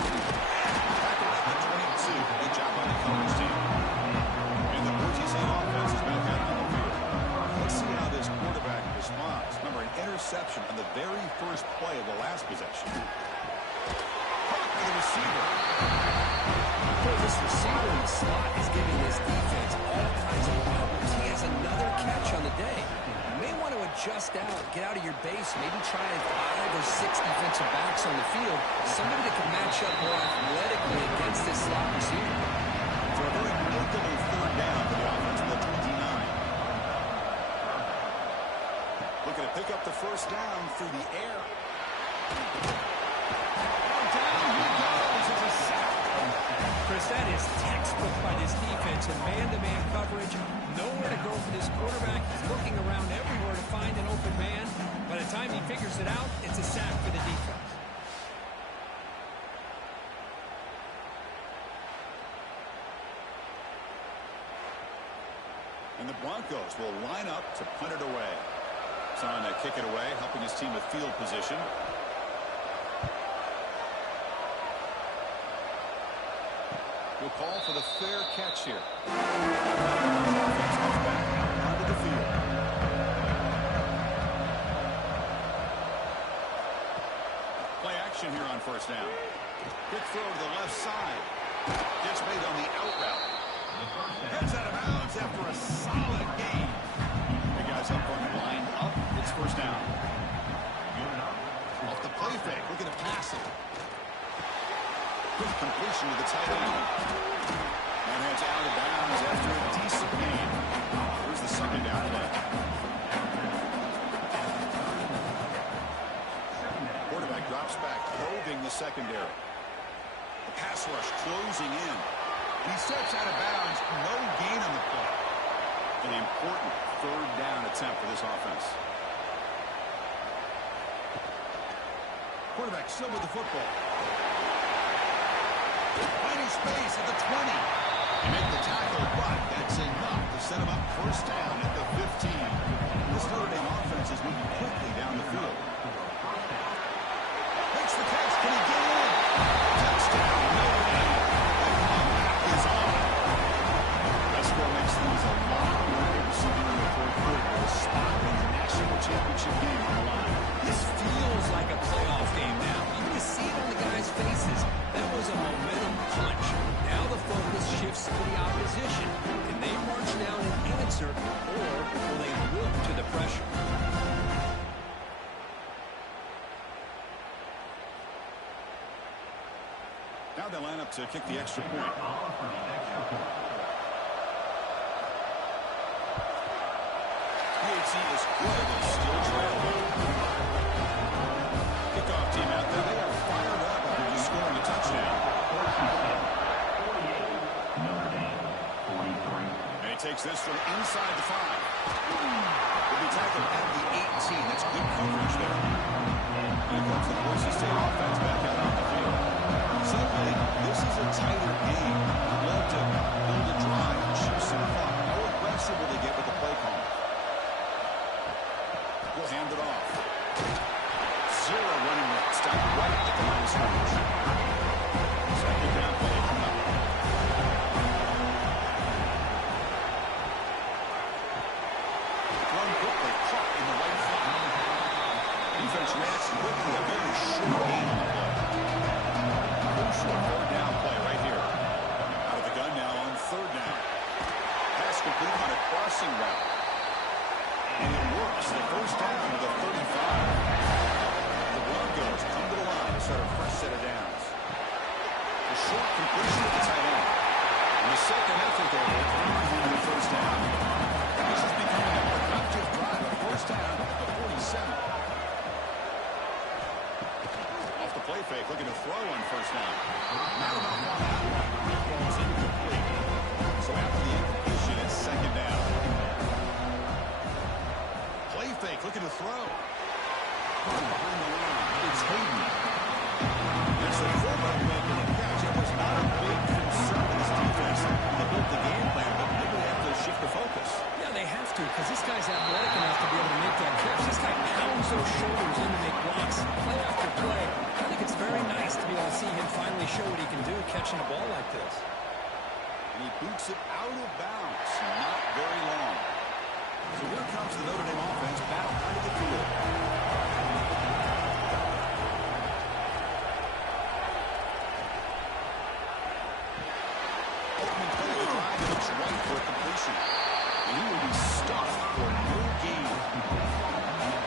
Tackle at the 22. Good job on the coverage team. And the Boise State offense is back out on the field. Let's see how this quarterback responds. Remember, an interception on the very first play of the last possession. Caught by the receiver. Boy, this receiver in the slot is giving this defense all kinds of problems. He has another catch on the day. You may want to adjust out, get out of your base, maybe try 5 or 6 defensive backs on the field, somebody that can match up more athletically against this slot receiver. For a very notable third down for the offense of the 29. Looking to pick up the first down through the air. Down he goes. It's a sack. Chris, that is textbook by this defense in man-to-man coverage. Nowhere to go for this quarterback. He's looking around everywhere to find an open man. By the time he figures it out, it's a sack for the defense. And the Broncos will line up to punt it away. Son to kick it away, helping his team with field position. We'll call for the fair catch here. Offense comes back out onto the field. Play action here on first down. Quick throw to the left side. Gets made on the out route. Heads out of bounds after a solid gain. The guys up front lined up. It's first down. Off the play fake. Looking to pass it. Quick completion to the tight end. And heads out of bounds after a decent gain. Here's the second down play. developing the secondary. The pass rush closing in. He steps out of bounds. No gain on the play. An important third down attempt for this offense. Quarterback still with the football. Finding space at the 20. They make the tackle, but that's enough to set him up first down at the 15. This Notre Dame offense is moving quickly down the field. Makes the catch. Can he get in? Touchdown, Notre Dame. The comeback is on. That score makes things a lot more interesting in the fourth quarter. A spot in the national championship game on the line. This feels like a playoff game now. You can see it on the guys' faces. That was a momentum punch. Now the focus shifts to the opposition. Can they march down and answer, or will they look to the pressure? Now they line up to kick the extra point. PHC is good and still trailing. Kickoff team out there. They are fired up after just scoring a touchdown. Notre Dame, 43. And he takes this from inside the 5. Will be tackled at the 18. That's good coverage there. Here comes the Boise State offense back out on the field. Certainly, this is a tighter game. You'd love to build a drive, shoot some clock. How aggressive will they get with the play call? We'll hand it off. Zero running route. Stop right at the line of scrimmage. Second down play coming up. Run quickly, caught in the right foot. Defense reacts quickly. A very short gain on the play. Crucial third down play right here. Out of the gun now on third down. Pass complete on a crossing route. And it works. The first down to the 35. The Broncos come to the line to start a fresh set of downs. The short completion at the tight end. And the second effort there will bring him to the first down. This is becoming a productive drive. A first down at the 47. Off the play fake, looking to throw on first down. Not enough on that one. Ball's incomplete. So after the incompletion, it's second down. Play fake, looking to throw. It's Hayden. And so fullback making the catch. It was not a big concern in this defense. They built the game plan, but maybe they have to shift the focus. Yeah, they have to, because this guy's athletic enough to be able to make that catch. This guy pounds those shoulders in to make blocks, play after play. I think it's very nice to be able to see him finally show what he can do catching a ball like this. And he boots it out of bounds. Not very long. So here comes the Notre Dame offense back onto the field. Opening play of the drive, he looks right for a completion. And he will be stuffed for no gain.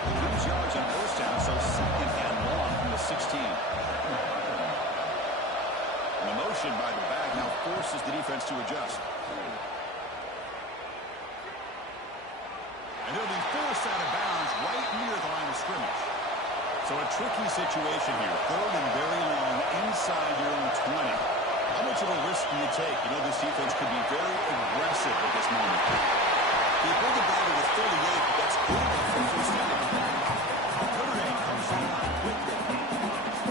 They lose yards on first down, so second and long from the 16. And the motion by the back now forces the defense to adjust. And they'll be forced out of bounds right near the line of scrimmage. So a tricky situation here. Third and very long inside your own 20. How much of a risk do you take? You know this defense could be very aggressive at this moment. They bring it down to the 38, but that's good enough for first down. Notre Dame comes from quickly.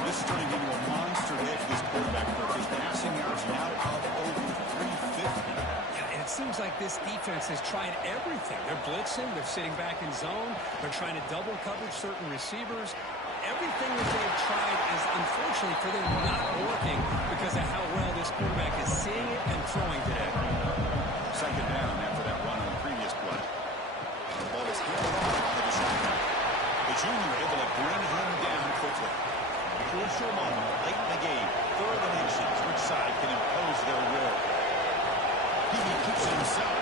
This is turning into a monster day for this quarterback. His passing yards now up over 350. And it seems like this defense has tried everything. They're blitzing, they're sitting back in zone, they're trying to double coverage certain receivers. Everything that they've tried is, unfortunately for them, not working because of how well this quarterback is seeing it and throwing today. Second down after that run on the previous play. The ball is handed off out of the shotgun. The junior able to bring him down quickly. Crucial moment late in the game. Third and inches. Which side can impose their will? He keeps it himself.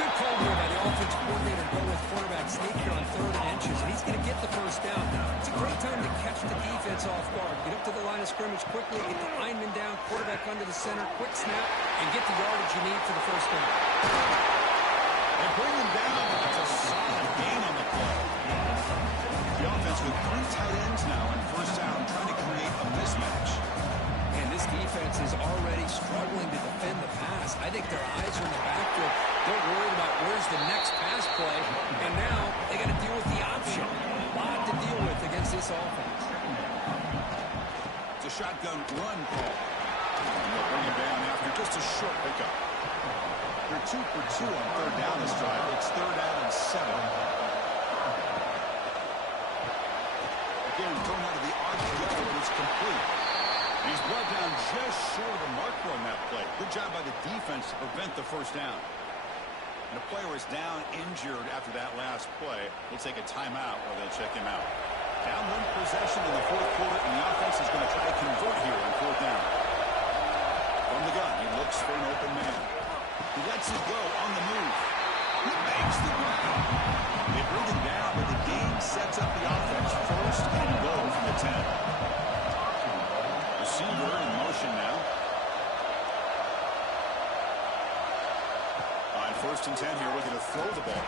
Good call here by the offensive coordinator to go with quarterback sneak here on third and inches, and he's going to get the first down. It's a great time to catch the defense off guard. Get up to the line of scrimmage quickly, get the lineman down, quarterback under the center, quick snap, and get the yardage you need for the first down. They bring him down. It's a solid gain on the play. The offense with 3 tight ends now on first down, trying to create a their eyes are in the backfield. They're worried about where's the next pass play, and now they got to deal with the option. A lot to deal with against this offense. It's a shotgun run call. And they'll bring him down after just a short pickup. They're 2 for 2 on third down this drive. It's 3rd down and 7. Again, thrown out of the RPO, but it's complete. He's brought down just short of the marker on that play. Good job by the defense to prevent the first down. And the player is down injured after that last play. We'll take a timeout while they check him out. Down 1 possession in the 4th quarter, and the offense is going to try to convert here on 4th down. From the gun, he looks for an open man. He lets it go on the move. He makes the grab. They bring him down, but the game sets up the offense 1st and goal from the 10. Receiver in motion now. On 1st and 10 here, looking to throw the ball.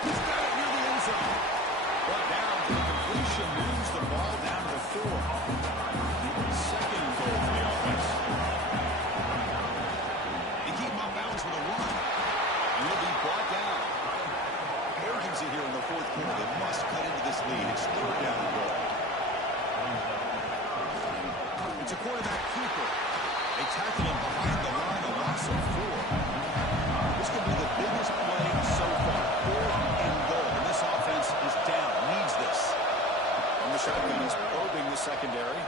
He's got it near the end zone. Brought down, the completion moves the ball down to 4. 2nd and goal for the offense. They keep him up bounds with a run. And he'll be brought down. Urgency here in the 4th quarter. They must cut into this lead. It's 3rd down and goal. It's a quarterback keeper. They tackle him behind the line, a loss of 4. This could be the biggest play so far. 4th and goal. And this offense is down. Needs this. And the shotgun is probing the secondary.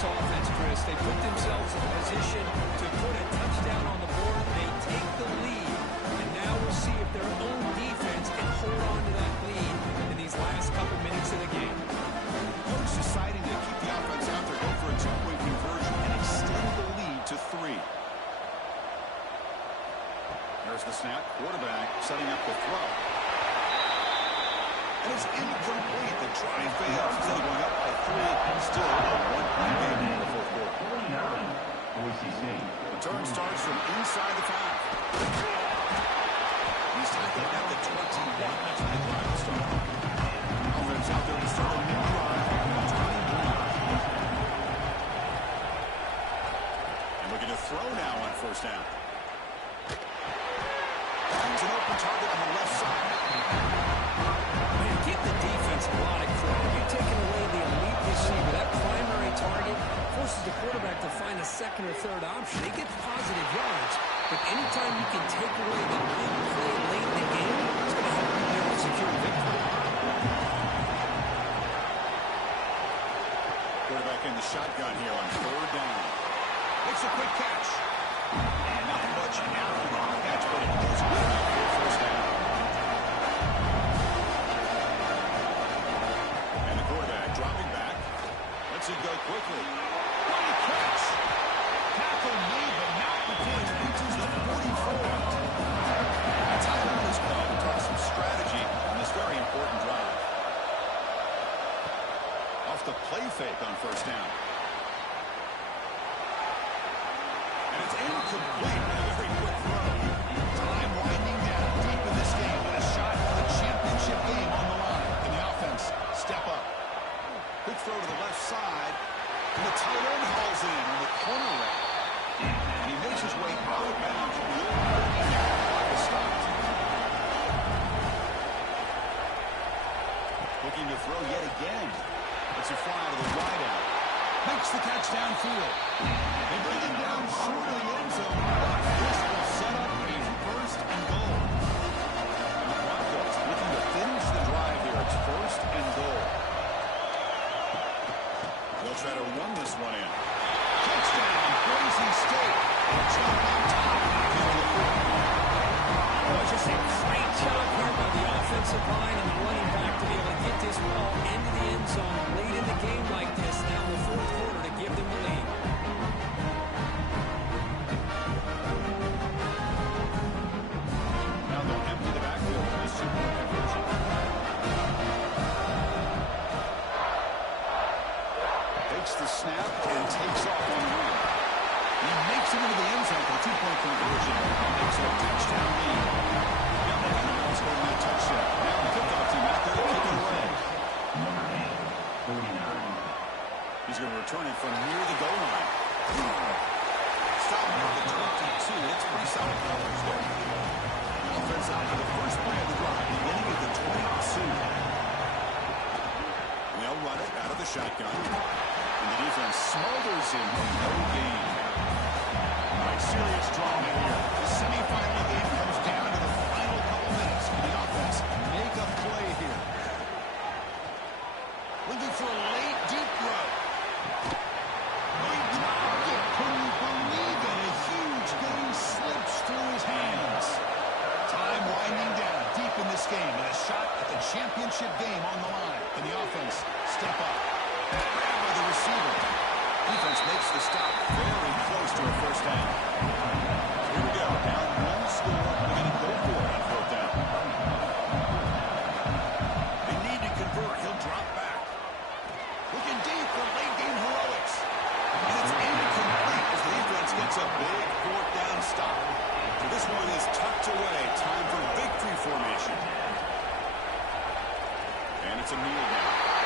Offense, Chris. They put themselves in a position to put a touchdown on the board. They take the lead. And now we'll see if their own defense can hold on to that lead in these last couple minutes of the game. Coach deciding to keep the offense out there, go for a 2-point conversion and extend the lead to 3. There's the snap. Quarterback setting up the throw. And it's incomplete. The try fails. Instead of going up by 3, still a 1-point game in the 4th quarter. Return starts from inside the 5. He's tackled at the 21. That's when the drive will start. Offense out there to start a new drive. And looking to throw now on 1st down. Finds an open target on the left side. Give the defense a lot of credit. You're taking away the elite receiver. That primary target forces the quarterback to find a 2nd or 3rd option. He gets positive yards, but anytime you can take away the big play late in the game, it's going to help you be able to secure a victory. Quarterback in the shotgun here on 3rd down. Makes a quick catch. And not much after the catch, but it goes good enough for a 1st down. Dropping back. Lets it go quickly. What a catch! Tackle made, but not before it reaches the 44. A timeout is called to talk some strategy on this very important drive. Off the play fake on 1st down. And it's incomplete. A very quick throw. Time winding down deep in this game with a shot for the championship game on the line. And the offense step up. Quick throw to the left side, and the tight end hauls in on the corner route. And he makes his way out of bounds to the old clock is stopped. Looking to throw yet again. It's a fly to the wideout. Makes the catch downfield. They bring him down short of the end zone. This will set up a 1st and goal. The Broncos looking to finish the drive here. It's 1st and goal. They'll try to run this one in. Touchdown, Boise State. Jump on top. Well, just a great job here by the offensive line and the running back to be able to get this ball into the end zone late in the game like this now in the 4th quarter to give them the lead. conversion makes it a touchdown lead. Yeah, they got a scoring that touchdown. Now the kickoff team out there to kick it away. Number 8, 49. He's going to return it from near the goal line. Stop at the 22. It's pretty solid coverage there. The offense out for the first play of the drive, beginning at the 22. They'll run it out of the shotgun. And the defense smothers him for no gain. All right, serious drama here. The semifinal game comes down to the final couple minutes. Can the offense make a play here? Looking for a late deep throw. He dropped it. Can you believe it? A huge game slips through his hands. Time winding down deep in this game, and a shot at the championship game on the line. And the offense step up. Grab by the receiver. Defense makes the stop very close to a first down. Here we go. Down one score. We're going to go for it on fourth down. They need to convert. He'll drop back. Looking deep for late game heroics. And it's incomplete as the defense gets a big fourth down stop. So this one is tucked away. Time for victory formation. And it's a kneel now.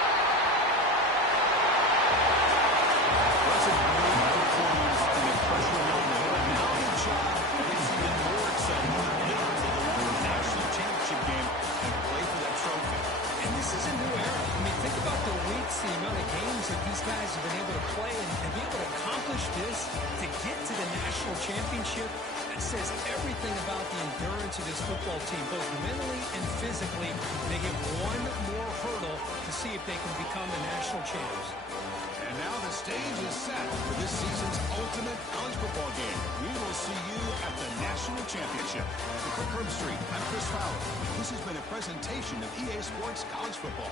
Impressive performance and the pressure on the head. Now the job gets even more exciting. They are to the national championship game and play for that trophy. And this is a new era. I mean, think about the weeks, the amount of games that these guys have been able to play and be able to accomplish this to get to the national championship. That says everything about the endurance of this football team, both mentally and physically. They get one more hurdle to see if they can become the national champs. And now the stage is set for this season's ultimate college football game. We will see you at the national championship. For Kirk Herbstreit, I'm Chris Fowler. This has been a presentation of EA Sports College Football.